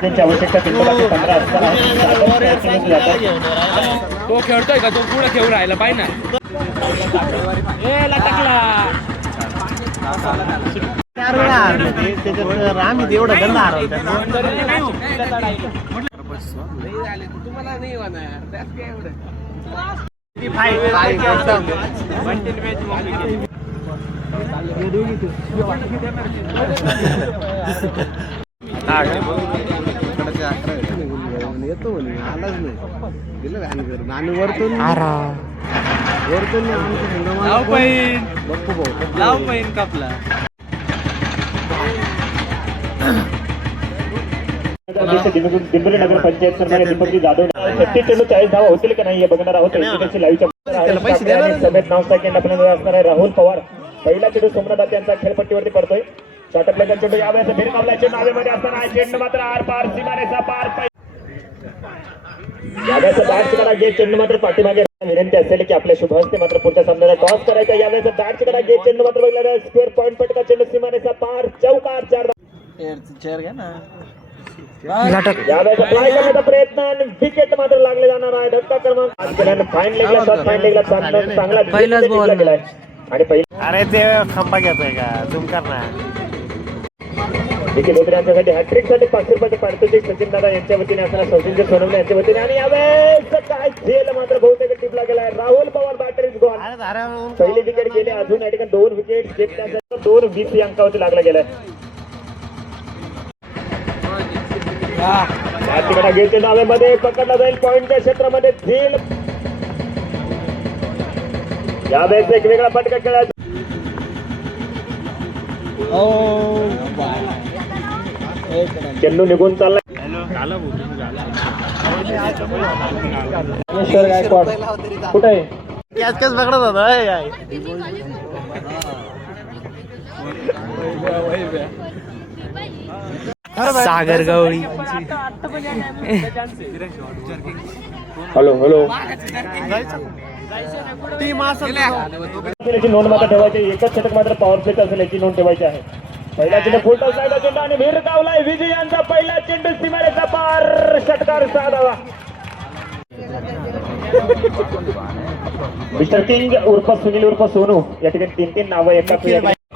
त्यांची आवश्यकता 15 असताना तो खेळतोय का तो पुढे खेळून राहिला पाहिजे ना लटकला त्याच्यात आम्ही एवढं गंध हरवलं तुम्हाला नाही होणार त्यात काय एवढं येतो म्हणे आलाच नाही दिलं व्हॅन करून आणि वरतून लाव पैन कापला दिंडोरी नगर पंचायत सरकार दीपकजी जाधव 36-40 धावा होतील का नाही हे बघणार आहोत. समेत नाव सेकंड आपल्याला असणार आहे राहुल पवार. पहिला चेंडू सोमनाथ यांचा खेळपट्टीवरती पडतोय. शॉटप्लेचा चेंडू यावेळेस भिरकावल्याच्या नावेमध्ये असताना चेंडू मात्र आर पार सीमारेचा पार यावेळेस दाट चिकडा गेट चेंडू मात्र पाठीमागे विनंती असेल की आपल्या शुभ हस्ते मात्र पुढच्या सामन्याला टॉस करायचा. यावेळेस दाट चिकडा गेट चेंडू मात्र बघला स्क्वेअर पॉईंट पटका चेंडू सीमारेचा पार चौकार 4 चेअर घ्या ना यावेळेस फ्लाय करण्याचा प्रयत्न आणि विकेट मात्र लागले जाणार आहे. धक्का क्रमांक फाईन लेगला शॉट फाईन लेगला चांगला पहिलाच बॉल गेलाय आणि पहिला अरे ते खंबा घेतोय का तुम करणार देखील यांच्यासाठी हॅट्रिक साठी 500 रुपयाचे पारितोषिक सचिन दादा यांच्या वतीने असणार सचिन सोनवणे यांच्या वतीने आणि यावेळेस काय झेल मात्र बहुतेक टिपला गेलाय. Rahul Pawar batter is gone. पहिली विकेट गेली अजून या ठिकाणी 2 विकेट घेतल्यानंतर 2-20 अंकावरती लागला गेलाय. तिकडे गेटच्या डाव्यामध्ये पकडला जाईल पॉईंटच्या क्षेत्रामध्ये झेल. यावेळेस एक वेगळा फटका खेळायचा. चेंडू निघून चाललाय. कुठे आहे कॅच पकडत होता सागर गवळी. हॅलो नोंद मात्र ठेवायची. एकच षटक मात्र पॉवर प्लेच असेल याची नोंद ठेवायची आहे. पहिला चेंडू फुलटॉस साईडला चेंडू आणि भिरकावलाय विजय यांचा पहिला चेंडू सीमारेचा पार षटकार 6 धावा. मिस्टर किंग उर्फ सुनील उर्फ सोनू या ठिकाणी 3 नावं एका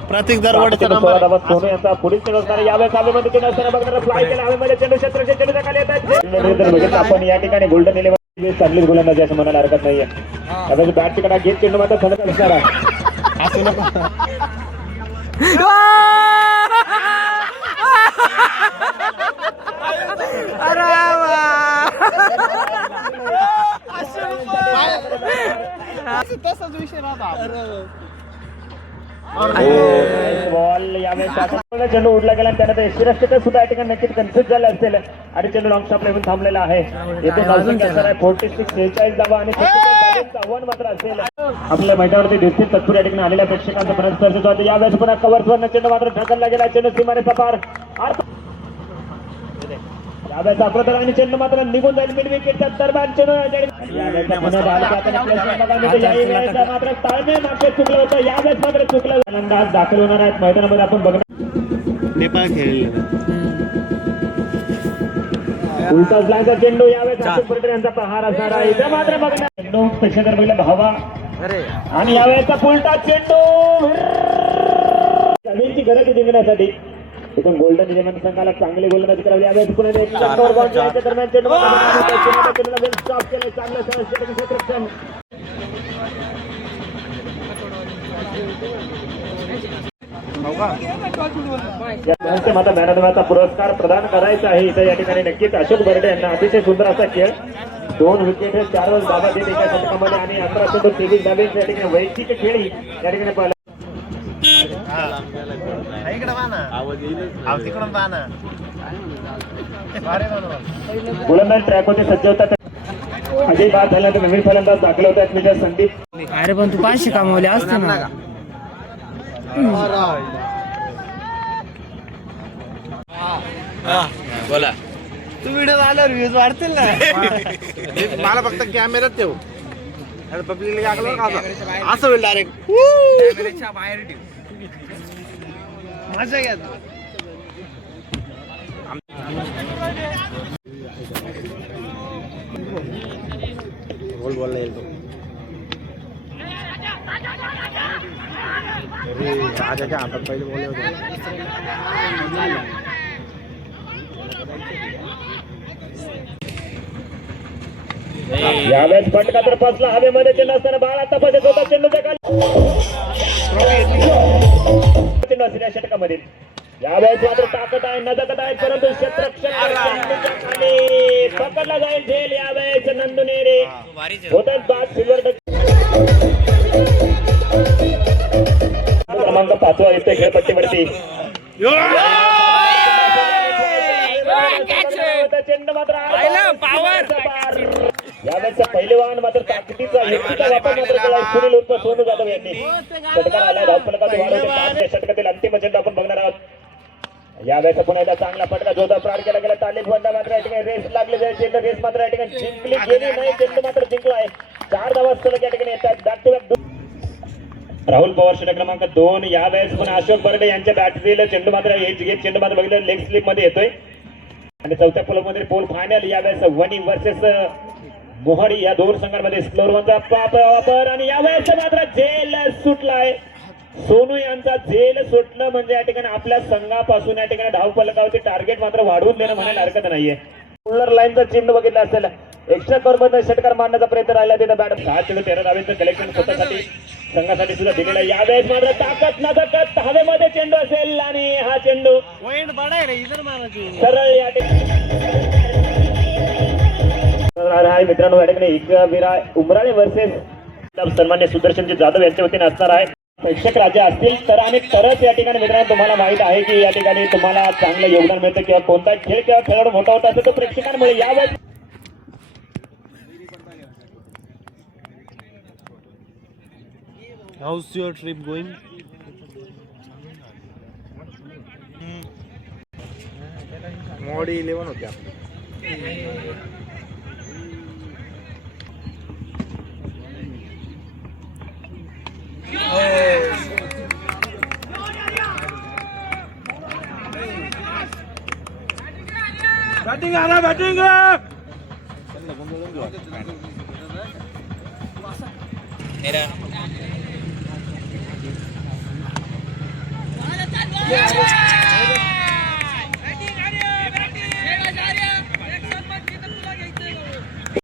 प्रतीक दरवाढीचा 16 धावा सोनू यांचा पुढील चेंडू असणार. यावेळेस हवेमध्ये चेंडू असताना बघणार फ्लाय केला हवेमध्ये चेंडू क्षेत्राच्या चेंडूच्या खाली येतात. आपण या ठिकाणी गोल्डन इलेव्हन चांगलीच गोलंदाजी असं म्हणायला हरकत नाहीये. त्यावेळेस बॅट तिकडा घेत चेंडू मात्र फलक असणार आहे. तसाच विषय राहता बॉल यावेळेस चेंडू उडला गेला आणि त्यानंतर यशिरक्षक सुद्धा या ठिकाणी नक्कीच कन्फ्युज झाले असेल आणि चेंडू लॉंग स्टॉपला येऊन थांबलेला आहे. येथून अजून कसं आहे 46-46 धावा आणि 46 आव्हान मात्र असेल. आपल्या मैदानावरती दिसतील तत्पूर या ठिकाणी आलेल्या प्रेक्षकांचा परस्पर यावेळेस पुन्हा कव्हरवर चेंडू मात्र ढकलला गेला. चेंडू सीमारेचा पार यावेळेस अप्रतर आणि चेंडू मात्र निघून जाईल मिड विकेटच्या दरम्यान चेंडू मात्र ताळमेळ मागचे चुकलं होतं. यावेळेस मात्र चुकलं. फलंदाज दाखल होणार आहेत मैदानामध्ये आपण बघणार. नेपाळ खेळलेला उलटा लाईनचा चेंडू यावेळेस यांचा प्रहार असणार आहे. इथे मात्र बघणार चेंडू पेशेवर बघितला धावा आणि यावेळेचा उलटा चेंडू जमीनची गरज जिंकण्यासाठी इथून गोल्डन इलेव्हन संघाला चांगली गोलंदाजी करावी. यावेळेस पुन्हा दरम्यान चेंडू स्टॉप केले. चांगलं क्षेत्ररक्षण माता मॅन ऑफ द मॅचचा पुरस्कार प्रदान करायचा आहे. इथं या ठिकाणी नक्कीच अशोक बर्डे यांना अतिशय सुंदर असा खेळ 2 विकेट 4 रन धावा देत एका षटकामध्ये आणि 11 चेंडू 23 धावे या ठिकाणी वैयक्तिक खेळ या ठिकाणी पाहिला. गोलंदाज ट्रॅक होते सज्ज होतात. अजय बाद झाल्यानंतर नवीन फलंदाज दाखल होतात मिस्टर संदीप. अरे पण तू 500 कमावले असते ना. बोला तू व्हिडिओ आल्यावर व्ह्यूज वाढतील ना. मला फक्त कॅमेरात ठेव. असं होईल डायरेक्ट कॅमेऱ्याच्या बाहेर ठेव. मजा घ्या बोल येईल तो राजाच्या हातात पहिले बोलले होते यावेळेस फटका तर फसला हवेमध्ये चेंडू असताना बाळा तपासत होता चेंडूच्या खाली चेंडू असेल या षटकामध्ये. यावेळेस मात्र ताकद आहे नजकत आहे परंतु क्षेत्ररक्षण चेंडूच्या खाली पकडला जाईल झेल. यावेळेस नंदुनेरे होतात बाद सिल्वर क्रमांक 5 येतोय खेळपट्टीवरती. चेंडू मात्र यावेळेस पहिले वाहन मात्र ताकदीचा युक्तीचा वापर मात्र केला सुनील उर्फ सोनू जाधव यांनी. षटकार आलाय धावफलकात वाढवते षटकातील अंतिम चेंडू आपण बघणार आहोत. यावेळेस पुन्हा एकदा चांगला फटका जोरदार प्रहार केला गेला. तालीम बंद मात्र या ठिकाणी रेस लागली जाईल. चेंडू रेस मात्र या ठिकाणी जिंकली गेली नाही. चेंडू मात्र जिंकला आहे. 4 धावा सलग या ठिकाणी येतात back to back. Rahul Pawar षटक क्रमांक 2. यावेळेस पण अशोक बर्डे यांच्या बॅटरीला चेंडू मात्र चेंडू मात्र बघितलं लेग स्लिप मध्ये येतोय आणि चौथ्या पोलमध्ये पोल फायनल. यावेळेस वनी वर्सेस मोहरी या दोन संघांमध्ये स्लोरवनचा वापर आणि यावेळेस मात्र झेल सुटलाय. सोनू यांचा झेल सुटलं म्हणजे या ठिकाणी आपल्या संघापासून या ठिकाणी धावफलकावरती टार्गेट मात्र वाढवून देणं म्हणायला हरकत नाहीये. पुलर लाईनचा चिन्ह बघितलं असेल एक्स्ट्रा कॉर्नर षटकार मारण्याचा प्रयत्न राहिला तिथं बॅट 6 चेंडू 13 धावेचं कलेक्शन स्वतःसाठी संघासाठी सुद्धा दिलेला. यावेळेस मात्र ताकद नजकत हवेमध्ये चेंडू असेल आणि हा चेंडू सरळ या मित्रांनो या ठिकाणी विराय उमराळे वर्सेस सन्मान्य सुदर्शनजी जाधव यांच्या वतीने असणार आहे. प्रेक्षक राजे असतील तर आणि तरच या ठिकाणी मित्रांनो तुम्हाला माहित आहे की या ठिकाणी तुम्हाला चांगलं योगदान मिळतं किंवा कोणताही खेळ किंवा खेळाडू मोठा होता असेल तो प्रेक्षकांमुळे. यावेळेस How's your trip going? मोडी 11 होत्या. बॅटिंग आला बॅटिंग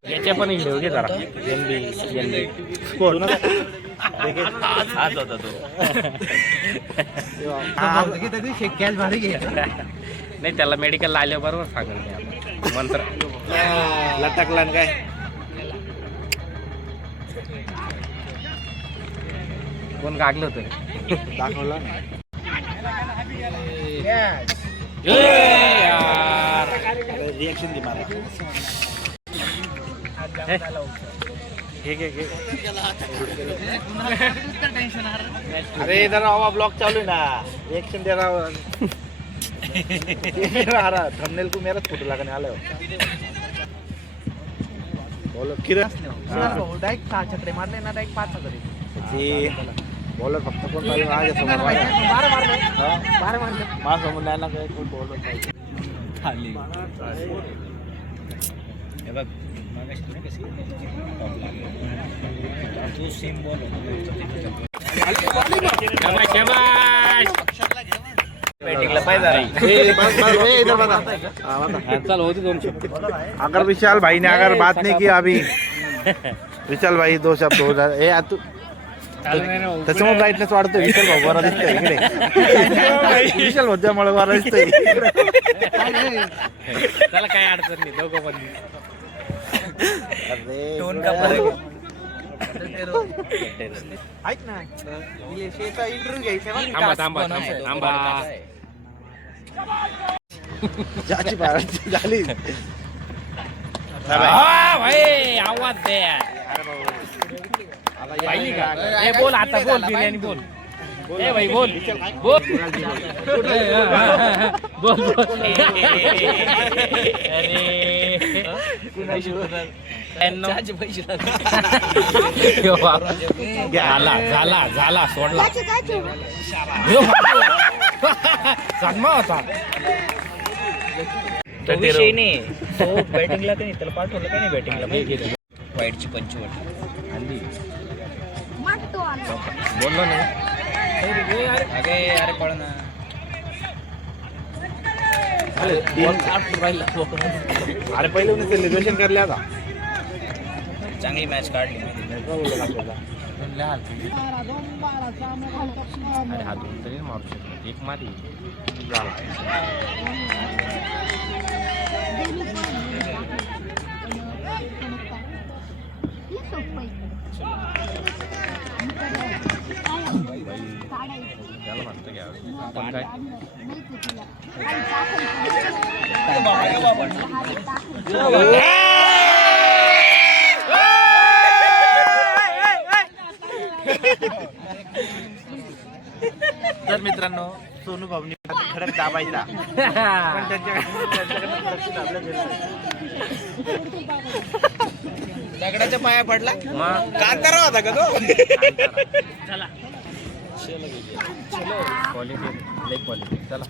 याच्या पण घेऊ घे जरा आज होता तो नाही त्याला मेडिकलला आल्यावर बरोबर सांगेल मी आता. मंत्र लटकला काय कोण गागलं होतं दाखवला रिएक्शन दे मला अरे इधर आओ ब्लॉग चालू है ना रिएक्शन दे रहा हूँ रहा थंबनेल को मेरा फोटो लगाने वाला है बोलो किरण डायरेक्ट 6 छकडे मारले ना डायरेक्ट 5 छकडे जी बॉलर फक्त कोण पाहिजे माझ्या समोर बारा मारले माझ्या समोर नाही ना काय कोण बॉलर पाहिजे खाली हे बघ मागाशी नाही कशी टॉप लागली तू सेम बॉल बॅटिंगला पाहिजे चल होती 200. अगर विशाल भाई ने अगर बात नहीं की अभी विशाल भाई 2 शब्द हो जाए ए तू त्याच्यामुळे ब्राईटनेस वाढतोय विशाल भाऊ बरा दिसतोय इकडे विशाल भाऊच्यामुळे बरा दिसतोय त्याला काय अडचण नाही दोघं पण ऐक ना इंटरव्ह्यू घ्यायचा थांबा ज्याची बाराची झाली भाई आवाज दे पाहिली का हे बोल आता बोल बिर्याणी बोल झाला सोडला जन्म होता तो विषय नाही तो बॅटिंगला काही त्याला पाठवलं काय नाही बॅटिंगला वाईटची पंचवट बोललो ना अरे पळ ना अरे पहिले उन्हें सेलिब्रेशन कर लिया था चांगली मॅच काढली अरे हा दोन तरी मारू शकतो एक मारी त्याला म्हणतो घ्या आपण काय तर मित्रांनो सोनू भाऊनी खडक दाबायचा पण दगडाच्या पाया पडला मग कांतारा होता का तो क्वालिटी क्वालिटी चला